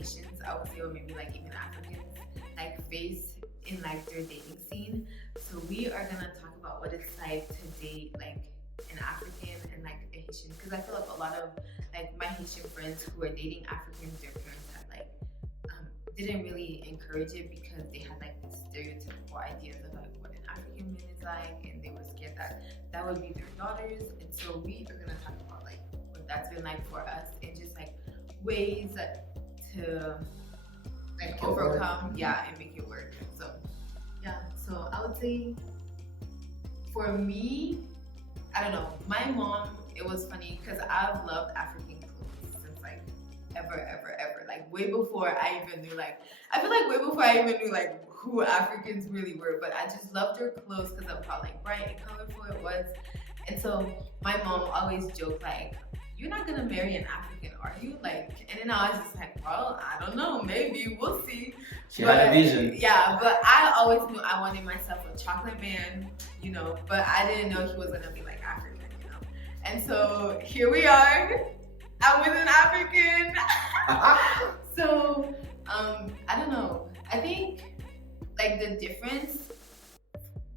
Haitians, I would say, or maybe like even Africans, like face in like their dating scene. So we are gonna talk about what it's like to date like an African and like a Haitian, because I feel like a lot of like my Haitian friends who are dating Africans, their parents had like didn't really encourage it because they had like these stereotypical ideas of like what an African man is like, and they were scared that that would be their daughters. And so we are gonna talk about like what that's been like for us, and just like ways to like overcome, yeah, and make it work. So yeah, so I would say for me, I don't know, my mom, it was funny because I've loved African clothes since like ever, like way before I even knew, like I feel like way before I even knew like who Africans really were, but I just loved their clothes because of how like bright and colorful it was. And so my mom always joked like, you're not gonna marry an African, are you? Like, and then I was just like, well, I don't know, maybe, we'll see. She had a vision. Yeah, but I always knew I wanted myself a chocolate man, you know, but I didn't know he was gonna be like African, you know. And so here we are, I'm with an African. So, I don't know, I think like the difference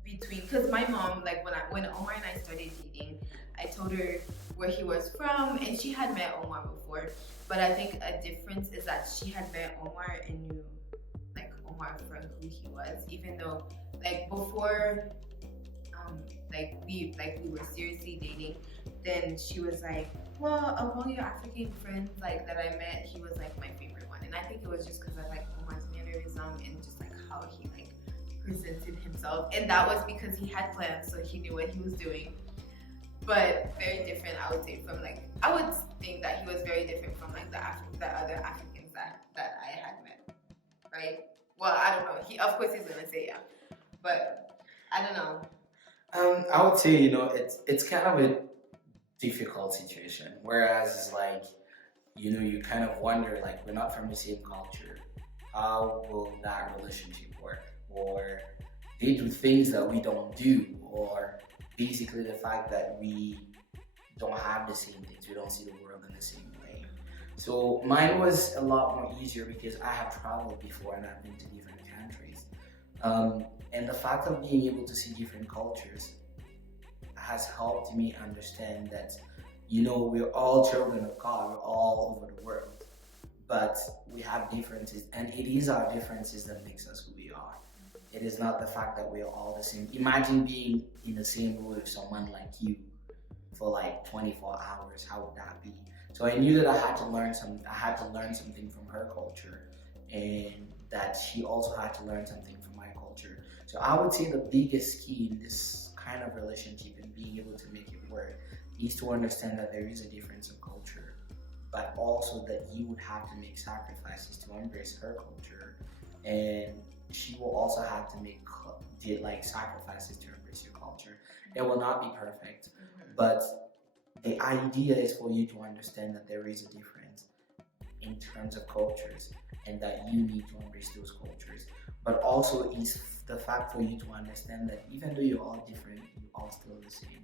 between, because my mom, like when Omar and I started dating, I told her where he was from, and she had met Omar before, but I think a difference is that she had met Omar and knew like Omar for who he was, even though like before we were seriously dating, then she was like, well, of all your African friends like that I met, he was like my favorite one. And I think it was just because I like Omar's mannerism and just like how he like presented himself, and that was because he had plans, so he knew what he was doing. But very different, I would say, from like, I would think that he was very different from like the other Africans that I had met, right? Well, I don't know. Of course he's gonna say yeah, but I don't know. I would say, it's kind of a difficult situation. Whereas, like, you kind of wonder, like, we're not from the same culture. How will that relationship work? Or they do things that we don't do, or basically the fact that we don't have the same things, we don't see the world in the same way. So mine was a lot more easier because I have traveled before and I've been to different countries. And the fact of being able to see different cultures has helped me understand that, we're all children of God, we're all over the world, but we have differences, and it is our differences that makes us who we are. It is not the fact that we're all the same. Imagine being in the same room with someone like you for like 24 hours. How would that be? So I knew that I had to learn something from her culture, and that she also had to learn something from my culture. So I would say the biggest key in this kind of relationship and being able to make it work is to understand that there is a difference of culture, but also that you would have to make sacrifices to embrace her culture, and she will also have to make sacrifices to embrace your culture. It will not be perfect, but the idea is for you to understand that there is a difference in terms of cultures, and that you need to embrace those cultures. But also is the fact for you to understand that even though you're all different, you're all still the same,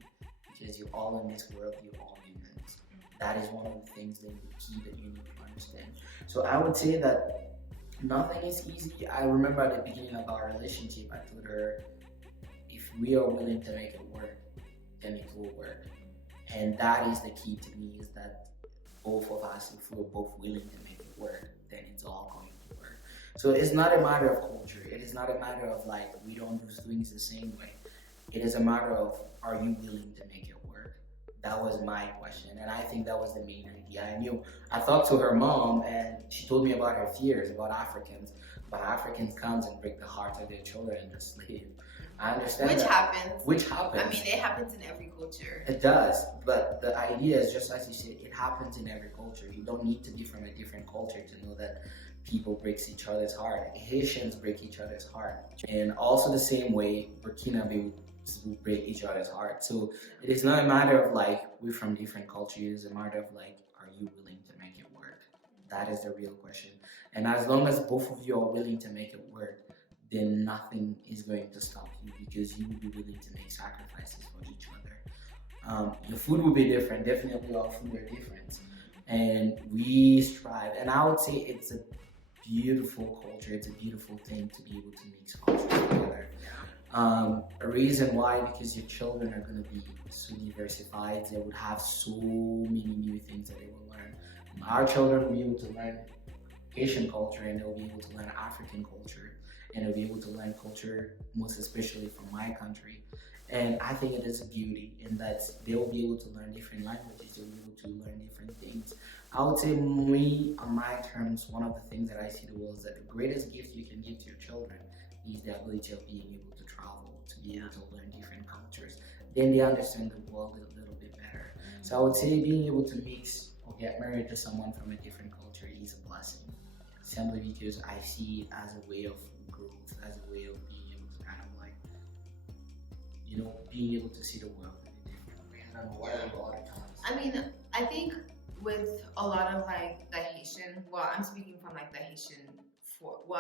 because you're all in this world, you're all humans. That is one of the things that the key that you need to understand. So I would say that nothing is easy. I remember at the beginning of our relationship, I told her, if we are willing to make it work, then it will work. And that is the key to me, is that both of us, if we're both willing to make it work, then it's all going to work. So it's not a matter of culture. It is not a matter of like, we don't do things the same way. It is a matter of, are you willing to make it work? That was my question. And I think that was the main idea. I talked to her mom, and she told me about her fears about Africans. But Africans comes and break the hearts of their children and just leave. I understand Which happens. I mean, it happens in every culture. It does, but the idea is, just as you said, it happens in every culture. You don't need to be from a different culture to know that people break each other's heart. Haitians break each other's heart. And also the same way, Burkina-Faso break each other's heart. So it is not a matter of like, we're from different cultures. It's a matter of like, are you willing to make it work? That is the real question. And as long as both of you are willing to make it work, then nothing is going to stop you, because you will be willing to make sacrifices for each other. Your food will be different. Definitely our food are different. And we strive. And I would say it's a beautiful culture. It's a beautiful thing to be able to mix cultures together. A reason why, because your children are going to be so diversified. They would have so many new things that they will learn. Our children will be able to learn Haitian culture, and they'll be able to learn African culture, and they'll be able to learn culture most especially from my country. And I think it is a beauty in that they'll be able to learn different languages, they'll be able to learn different things. I would say, me, on my terms, one of the things that I see the world is that the greatest gift you can give to your children is the ability of being able to travel, to be able to learn different cultures. Then they understand the world a little bit better. So I would say being able to mix or get married to someone from a different culture is a blessing. Simply because I see it as a way of growth, as a way of being able to kind of like, being able to see the world in a different way. I don't know what a lot of times. I mean, I think with a lot of like the Haitian, well, I'm speaking from like the Haitian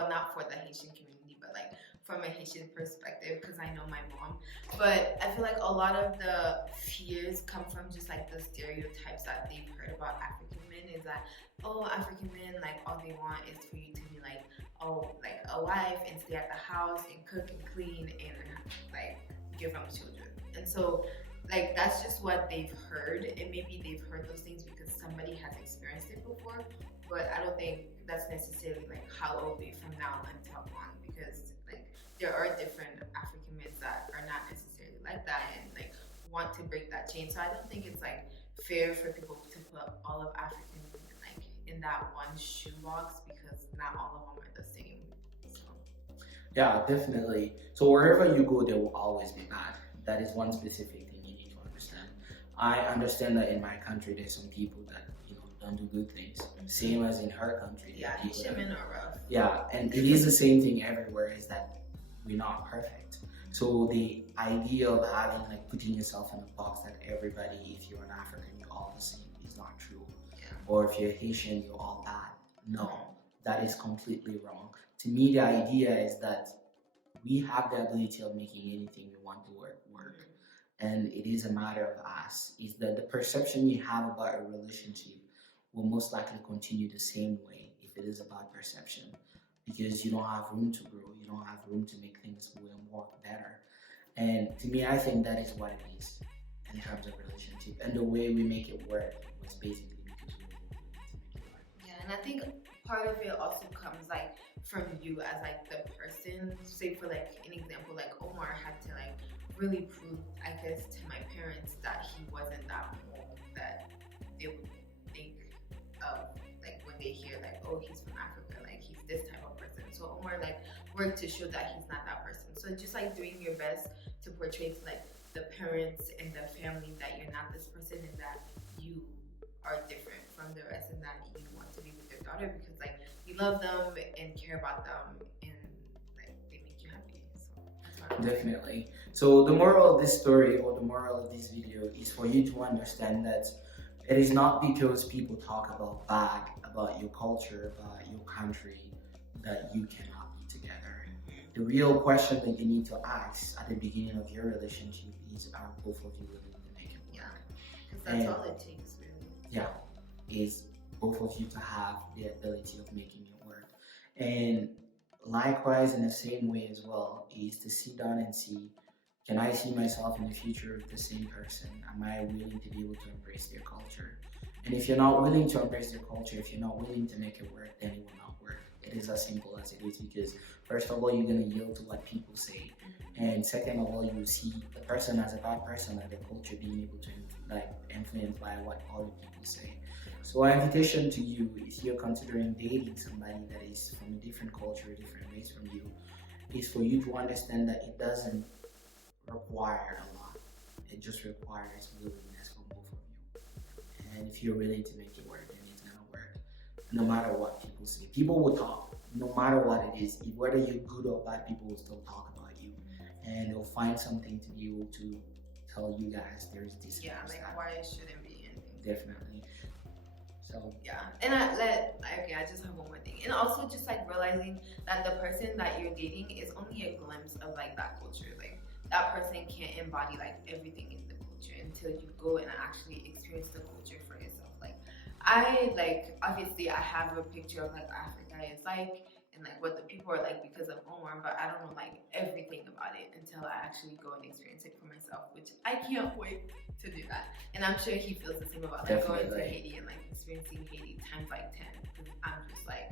not for the Haitian community, but like from a Haitian perspective, because I know my mom. But I feel like a lot of the fears come from just like the stereotypes that they've heard about African men, is that, oh, African men, like all they want is for you to be like, oh, like a wife and stay at the house and cook and clean and like give them children. And so like that's just what they've heard, and maybe they've heard those things because somebody has experienced it before, but I don't think that's necessarily like how it will be from now until on, because like there are different African men that are not necessarily like that and like want to break that chain. So I don't think it's like fair for people to put all of African women like in that one shoebox, because not all of them are the same. So Yeah, definitely. So wherever you go, there will always be bad. That is one specific thing you need to understand. I understand that in my country, there's some people that don't do good things. Same as in her country. yeah, Haitian men are rough. Yeah, and it is the same thing everywhere. Is that we're not perfect. So the idea of having like putting yourself in a box that everybody, if you're an African, you're all the same, is not true. Yeah. Or if you're Haitian, you're all bad. No, that is completely wrong. To me, the idea is that we have the ability of making anything we want to work. And it is a matter of us. Is that the perception you have about a relationship will most likely continue the same way if it is about perception, because you don't have room to grow, you don't have room to make things work better. And to me, I think that is what it is in terms of relationship, and the way we make it work was basically because we were willing to make it work. Yeah, and I think part of it also comes like from you as like the person. Say for like an example, like Omar had to like really prove, I guess, to my parents that he wasn't that mold that they would think of like when they hear like, oh, he's from Africa, like he's this type of person. So Omar like worked to show that he's not that person. So just like doing your best to portray to like the parents and the family that you're not this person, and that you are different from the rest, and that you want to be with your daughter because like you love them and care about them, and like they make you happy. So that's what I'm saying. Definitely. So the moral of this story, or the moral of this video, is for you to understand that it is not because people talk about bad about your culture, about your country, that you cannot be together. The real question that you need to ask at the beginning of your relationship is, are both of you willing to make it work? Because that's all it takes, really. Yeah, is both of you to have the ability of making it work. And likewise, in the same way as well, is to sit down and see, can I see myself in the future with the same person? Am I willing to be able to embrace their culture? And if you're not willing to embrace their culture, if you're not willing to make it work, then it will not work. It is as simple as it is, because first of all, you're going to yield to what people say. And second of all, you see the person as a bad person, and the culture being able to influenced by what other people say. So our invitation to you, if you're considering dating somebody that is from a different culture, a different race from you, is for you to understand that it doesn't require a lot. It just requires willingness from both of you. And if you're willing to make it work, then it's gonna work. No matter what people say. People will talk. No matter what it is. Whether you're good or bad, people will still talk about you. And they'll find something to be able to tell you guys there's this. Yeah, like that. why it shouldn't be anything. Definitely. So yeah, and I just have one more thing, and also just like realizing that the person that you're dating is only a glimpse of like that culture. Like that person can't embody like everything in the culture until you go and actually experience the culture for yourself. Like I like obviously I have a picture of like what Africa is like and like what the people are like because of Omar, but I don't know like everything about it until I actually go and experience it for myself, which I can't wait to do that. And I'm sure he feels the same about like going to Definitely. Haiti and like experiencing Haiti times like 10 because I'm just like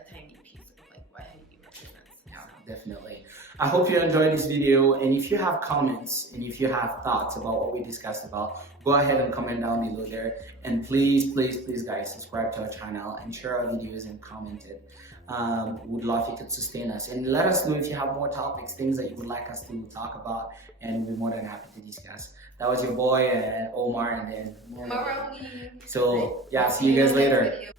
a tiny piece of like what Haiti represents. Yeah, So. definitely. I hope you enjoyed this video, and if you have comments and if you have thoughts about what we discussed about, go ahead and comment down below there. And please, please, please guys, subscribe to our channel and share our videos and comment it. Would love if you could sustain us, and let us know if you have more topics, things that you would like us to talk about, and we're more than happy to discuss. That was your boy Omar, and then Maroni. so yeah, see you guys later.